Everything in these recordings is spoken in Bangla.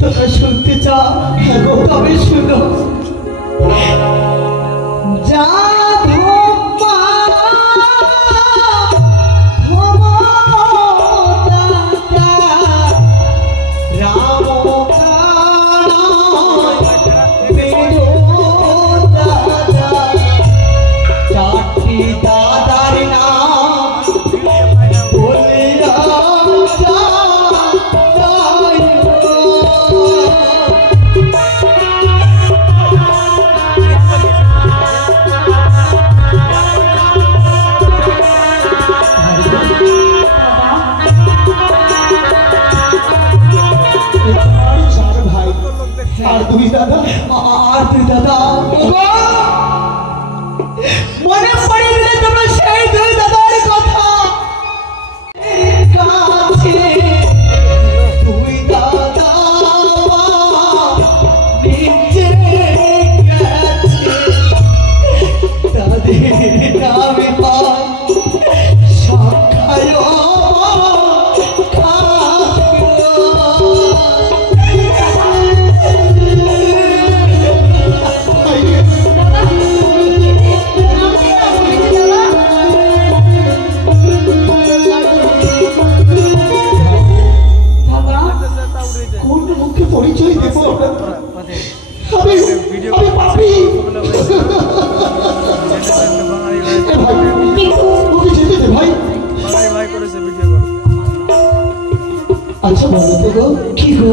তোমরা শুনতে চাও? তবে শুনো। যা দুই দাদা আর দুই দাদা মনে পড়ে গেলে তোমরা সেই দুই দাদার কথা কাছে দুই দাদা নিচে গেছে তাদের নামে সাক্ষায় পরিচয় দেবো আচ্ছা বলতে গো কি গো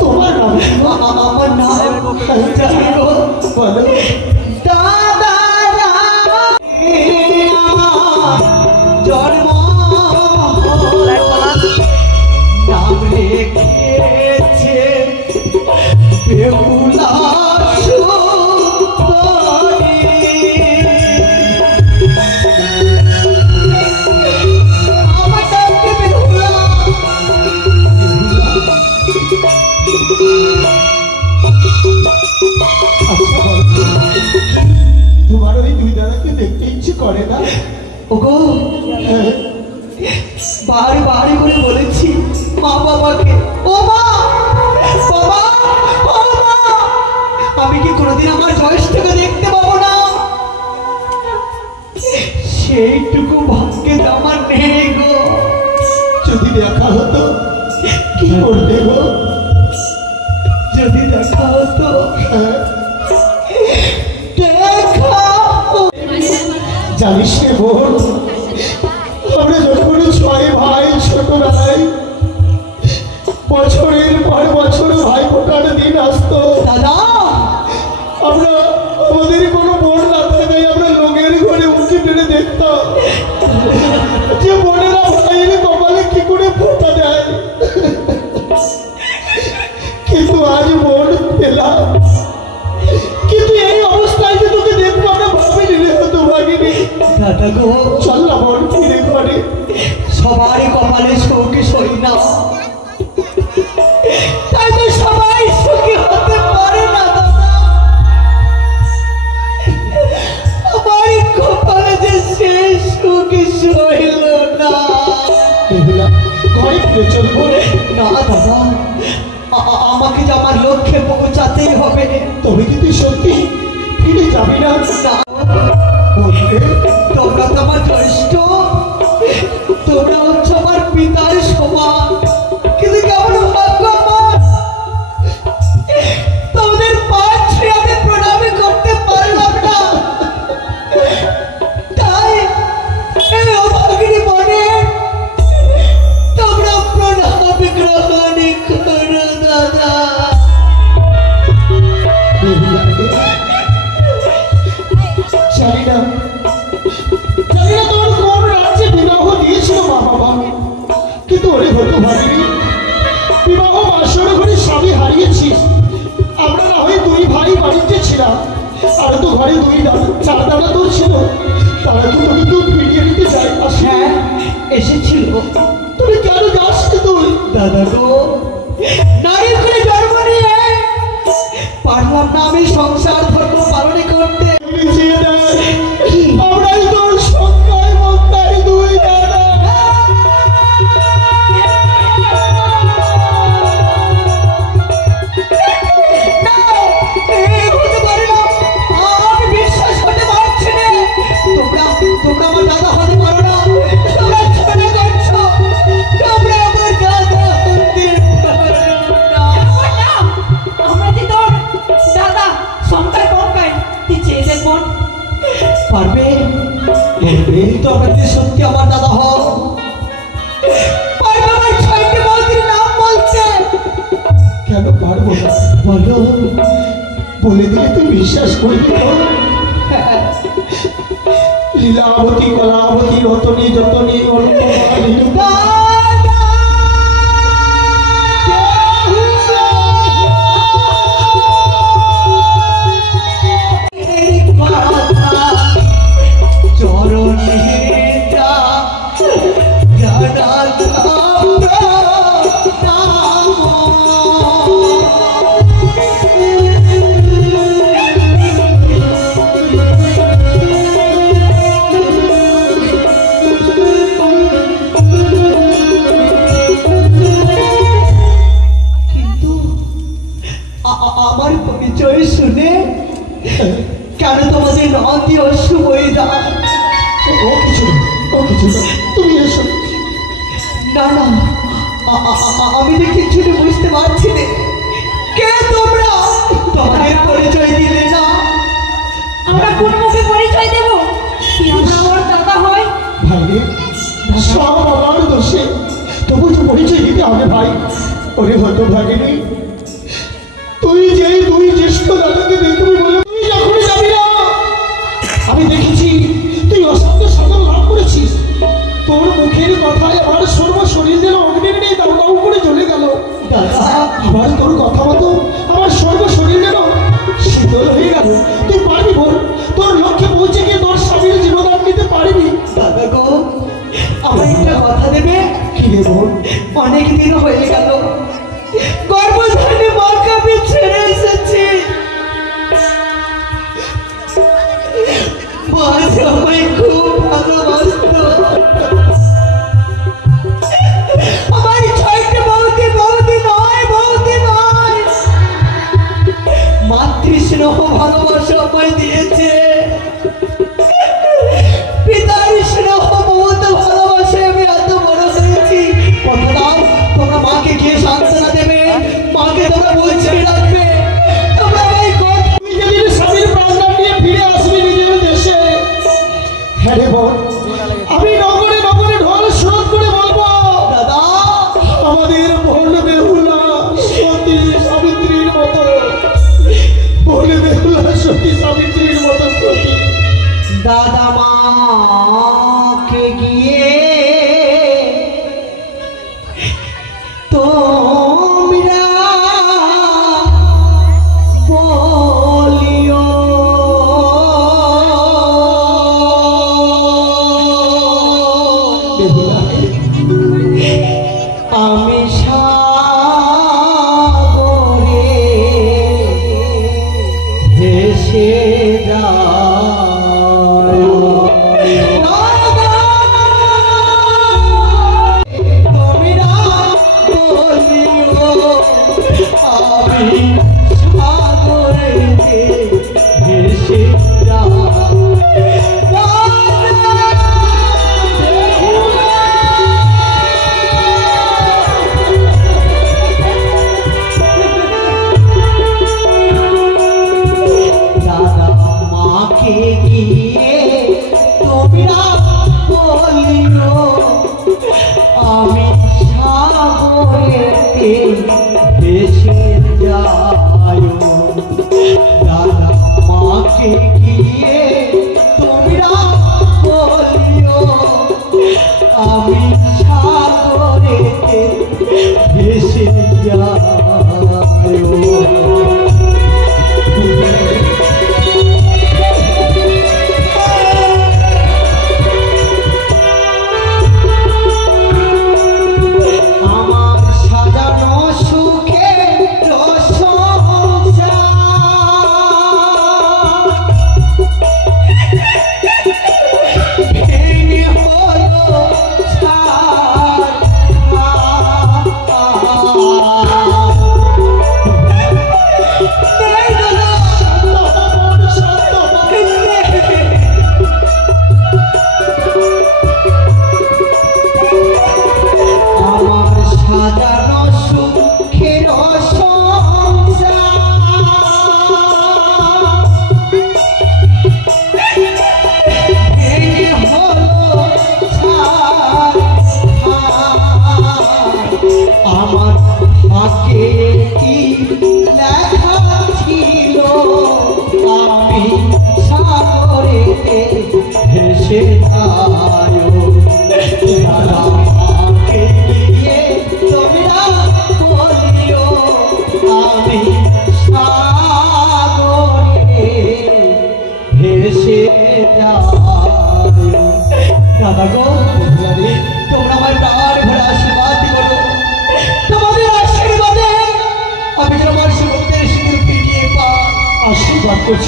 তোমার আমার নাম বলো জন্ম নাম রেখেছে বেহুলা সুন্দরী আমার নামকে বেহুলা তোমার ওই দুই দাদাকে দেখতে ইচ্ছে করে না? ওগো বাড়ি বাড়ি করে বলেছি মা বাবাকে, ও মা বাবা, ও মা আমি কি কোনোদিন আমার জ্যৈষ্ঠকে দেখতে পাবো না? সেইটুকু ভাগ্যে আমার নেই গো। যদি দেখা হতো কি করতে গো? যদি দেখা হতো জানিস রে বোন, আমরা যখন ছয় ভাই ছোটবেলায় বছরের পর বছর ভাই ফোটার দিন আসতো দাদা, আমরা আমাদের কোনো বোন না থাকায় আমরা লোকের ঘরে উঁকি টেনে দেখতাম যে বোনেরা ভাইয়ের কপালে কি করে ফোটা দেয়। কিন্তু আজ বোন পেলাম, কিন্তু এই অবস্থায় যে তোকে দেখবো আমরা ভাবিনি রে হতো ভাগিনি। দাদা গো চল না বোন ফিরে ঘরে, সবারই কপালে সৌখী সই না, তাই তো সবাই সুখী হতে পারে না দাদা। আমার কপালে যে সেই সুখী সইল না। ঘরে ফিরে চলবো না দাদা, আমাকে যে আমার লক্ষ্যে পৌঁছাতেই হবে। তবে কিন্তু সত্যি ফিরে যাবি না? তোমরা তো আমার জ্যৈষ্ঠ, তোমরা হচ্ছে আমার পিতার সমান, কিন্তু কেমন ভাগ্যবান তোমাদের পাঁচ ছুঁয়ে আমি প্রণামী করতে পারলাম না। তাই এই অভাগিনী মনে তোমরা প্রণামী গ্রহণ করো দাদা। জানি না তোমার কোন রাজ্যে বিবাহ দিয়েছিল মা বাবা, কিন্তু ওরে হতো ভাবিনি বিবাহ বাসর ঘরে স্বামী হারিয়েছিস। আমরা না হয় দুই ভাই বাড়িতে ছিলাম, আর তো ঘরে দুই চার দাদা তো ছিল, তারা তো তোকে তো ফিরিয়ে নিতে চাই। হ্যাঁ এসেছিল, তুমি কেন যাস তুই? দাদা গো নারী করে জন্ম নিয়ে পারলাম না আমি সংসার ধর্ম পালন করতে। আমরাই তোর সংখ্যায় মক্কায় দুই দাদা, পারবে? তো আপনাদের সত্যি আমার দাদা হও। পারবে? আমার ছয়টি বৌদির নাম বলছে। কেন পারবো না? বলো। বলে দিলে তুই বিশ্বাস করবি তো? লীলাবতী, কলাবতী, রতনী, যতনী, অলঙ্করী, নিরূপা। আমার পরিচয় শুনে কেন তোমাদের নদী অশ্রু বয়ে যায়? ও কিছু না, ও কিছু না, তুমি এসো। না না, আমি তো কিছুই বুঝতে পারছি না। কে তোমরা? তোমাদের পরিচয় দিলে না। আমরা কোন মুখে পরিচয় দেব? আমরা আমার দাদা হয়। ভাই রে, সব আমার দোষে, তবু তো পরিচয় দিতে হবে ভাই। ওরে হতো ভাগিনী, তুই যেই দুই জ্যেষ্ঠ দাদাকে দেখবি বলে তুই যখনই যাবি না, আমি দেখেছি তুই অসাধ্য সাধন লাভ করেছিস। তোর মুখের কথায় আমার সর্ব শরীর যেন অগ্নির নেই দাউ দাউ করে জ্বলে গেল। দাদা, আবার তোর কথা মতো আমার সর্ব শরীর যেন শীতল হয়ে গেল। তুই পারবি বোন, তোর লক্ষ্যে পৌঁছে গিয়ে তোর স্বামীর জীবদান নিতে পারবি। দাদা গো, আমার একটা কথা দেবে? কি রে বোন? অনেক দিন হয়ে গেল গর্ভধারণে মাকে আমি ছেড়ে এসেছি। মা যে আমায় খুব ভালোবাসতো। আমার ছয়টি বৌদি, বৌদি নয়, বৌদি নয়, মাতৃস্নেহ ভালোবাসা আমায় দিয়েছে। পিতার স্নেহ মমতা ভালোবাসে আমি এত বড় হয়েছি। কথা দাও, তোমরা মাকে গিয়ে সান্ত্বনা দেবে, মাকে তোমরা বুঝিয়ে রাখবে। তোমরা আমায় তুই যেদিন স্বামীর প্রাণদান নিয়ে ফিরে আসবি নিজের দেশে, হ্যাঁ রে বোন, আমি নগরে নগরে ঢোল শোধ করে বলবো, দাদা, আমাদের বোন বেহুলা সতী সাবিত্রীর মতো, বোন বেহুলা সতী সাবিত্রীর মতো সতী। দাদা মাকে গিয়ে তোমরা বলিও বেহুলা, আমি সাগরে ভেসে যাই। তোমরা বলিও আমি সাগরেতে ভেসে দাদা মাকে গিয়ে তোমরা বলিও আমি সাগরেতে ভেসে যাই। দাদা মাকে গিয়ে তোমরা বলিও আমি সাগরেতে ভেসে যাই। আমার সাজানো সুখে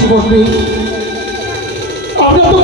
জীবন নেই। আমরা তো